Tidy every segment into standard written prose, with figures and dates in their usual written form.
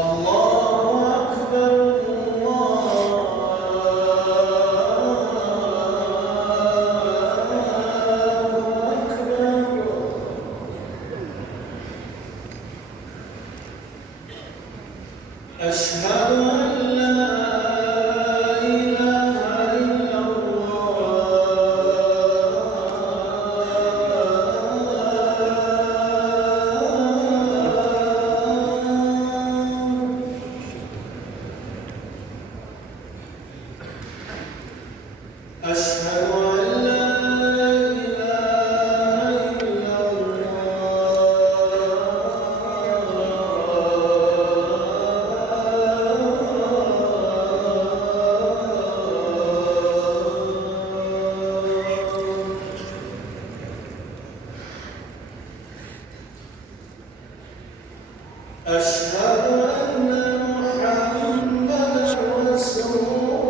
الله أكبر الله أكبر. أشهد أن لا إله إلا الله. أشهد أن لا إله إلا الله. أشهد أن محمدا رسول الله.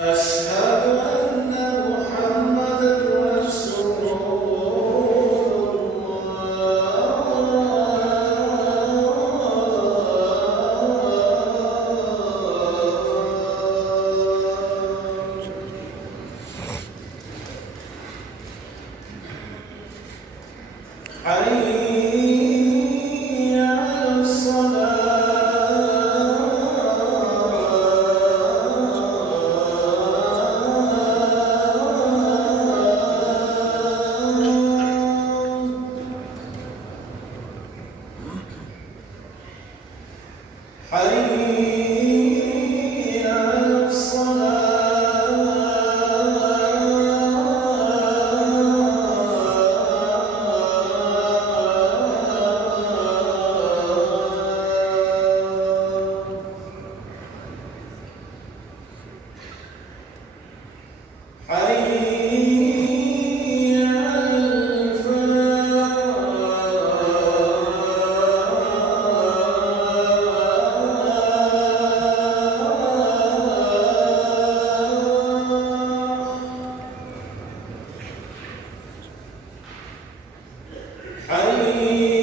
أشهد أن محمدا رسول الله. حي على الصلاة. حي على الصلاة. حي على الفلاح. حي